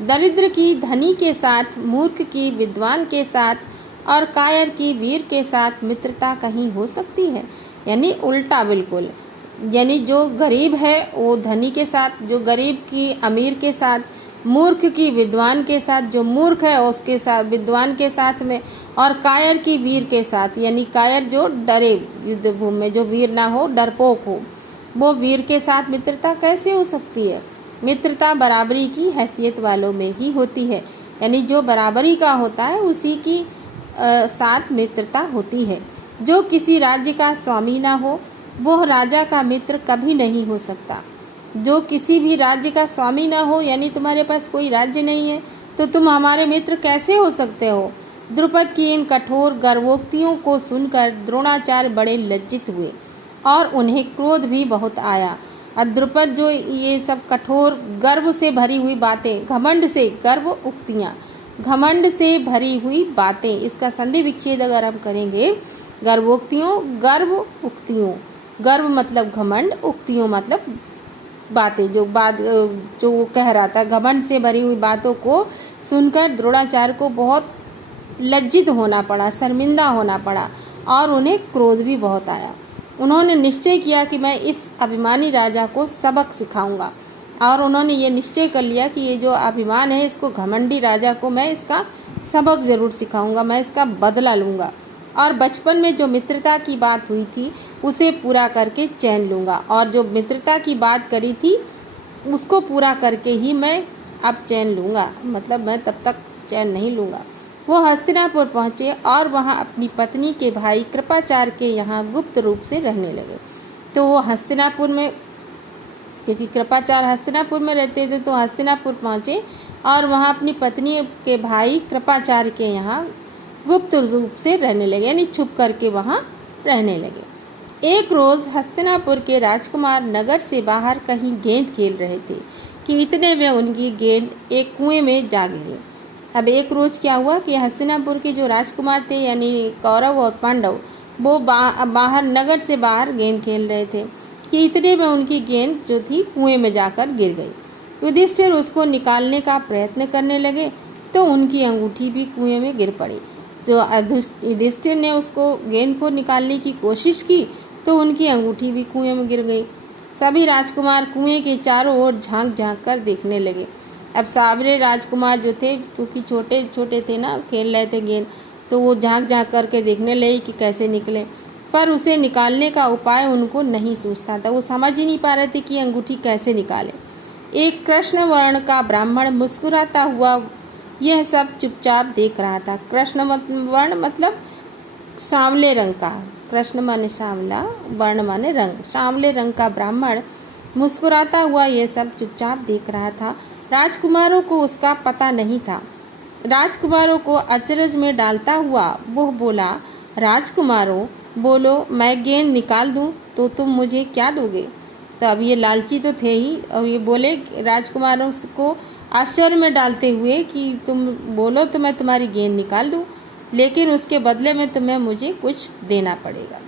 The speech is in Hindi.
दरिद्र की धनी के साथ, मूर्ख की विद्वान के साथ और कायर की वीर के साथ मित्रता कहीं हो सकती है? यानी उल्टा बिल्कुल। यानी जो गरीब है वो धनी के साथ, जो गरीब की अमीर के साथ, मूर्ख की विद्वान के साथ, जो मूर्ख है उसके साथ विद्वान के साथ में, और कायर की वीर के साथ, यानी कायर जो डरे युद्ध भूमि में, जो वीर ना हो, डरपोक हो, वो वीर के साथ मित्रता कैसे हो सकती है? मित्रता बराबरी की हैसियत वालों में ही होती है। यानी जो बराबरी का होता है उसी की साथ मित्रता होती है। जो किसी राज्य का स्वामी ना हो वह राजा का मित्र कभी नहीं हो सकता। जो किसी भी राज्य का स्वामी ना हो, यानी तुम्हारे पास कोई राज्य नहीं है तो तुम हमारे मित्र कैसे हो सकते हो? द्रुपद की इन कठोर गर्वोक्तियों को सुनकर द्रोणाचार्य बड़े लज्जित हुए और उन्हें क्रोध भी बहुत आया। और द्रुपद जो ये सब कठोर गर्व से भरी हुई बातें, घमंड से गर्व उक्तियाँ, घमंड से भरी हुई बातें, इसका संधि विच्छेद अगर हम करेंगे, गर्वोक्तियों, गर्व उक्तियों, गर्व मतलब घमंड, उक्तियों मतलब बातें, जो वो कह रहा था, घमंड से भरी हुई बातों को सुनकर द्रोणाचार्य को बहुत लज्जित होना पड़ा, शर्मिंदा होना पड़ा और उन्हें क्रोध भी बहुत आया। उन्होंने निश्चय किया कि मैं इस अभिमानी राजा को सबक सिखाऊंगा, और उन्होंने ये निश्चय कर लिया कि ये जो अभिमान है, इसको घमंडी राजा को मैं इसका सबक ज़रूर सिखाऊंगा, मैं इसका बदला लूँगा और बचपन में जो मित्रता की बात हुई थी उसे पूरा करके चैन लूँगा, और जो मित्रता की बात करी थी उसको पूरा करके ही मैं अब चैन लूँगा, मतलब मैं तब तक चैन नहीं लूँगा। वो हस्तिनापुर पहुँचे और वहाँ अपनी पत्नी के भाई कृपाचार्य के यहाँ गुप्त रूप से रहने लगे। तो वो हस्तिनापुर में, क्योंकि कृपाचार्य हस्तिनापुर में रहते थे, तो हस्तिनापुर पहुँचे और वहाँ अपनी पत्नी के भाई कृपाचार्य के यहाँ गुप्त रूप से रहने लगे, यानी छुप करके वहाँ रहने लगे। एक रोज़ हस्तिनापुर के राजकुमार नगर से बाहर कहीं गेंद खेल रहे थे कि इतने में उनकी गेंद एक कुएं में जा गिरी। अब एक रोज़ क्या हुआ कि हस्तिनापुर के जो राजकुमार थे, यानी कौरव और पांडव, वो बाहर नगर से बाहर गेंद खेल रहे थे कि इतने में उनकी गेंद जो थी कुएं में जाकर गिर गई। युधिष्ठिर उसको निकालने का प्रयत्न करने लगे तो उनकी अंगूठी भी कुएं में गिर पड़ी। जो युधिष्ठिर ने उसको गेंद को निकालने की कोशिश की तो उनकी अंगूठी भी कुएं में गिर गई। सभी राजकुमार कुएं के चारों ओर झांक झांक कर देखने लगे। अब साबरे राजकुमार जो थे, क्योंकि छोटे छोटे थे ना, खेल रहे थे गेंद, तो वो झांक झांक करके देखने लगे कि कैसे निकले, पर उसे निकालने का उपाय उनको नहीं सूझता था। वो समझ ही नहीं पा रहे थे कि अंगूठी कैसे निकाले। एक कृष्ण वर्ण का ब्राह्मण मुस्कुराता हुआ यह सब चुपचाप देख रहा था। कृष्ण वर्ण मतलब सांवले रंग का, कृष्ण माने सांवला, वर्ण माने रंग, सांवले रंग का ब्राह्मण मुस्कुराता हुआ यह सब चुपचाप देख रहा था। राजकुमारों को उसका पता नहीं था। राजकुमारों को अचरज में डालता हुआ वह बोला, राजकुमारों बोलो, मैं गेंद निकाल दूं तो तुम मुझे क्या दोगे? तो अब ये लालची तो थे ही, और ये बोले राजकुमारों को आश्चर्य में डालते हुए कि तुम बोलो तो मैं तुम्हारी गेंद निकाल दूं, लेकिन उसके बदले में तुम्हें मुझे कुछ देना पड़ेगा।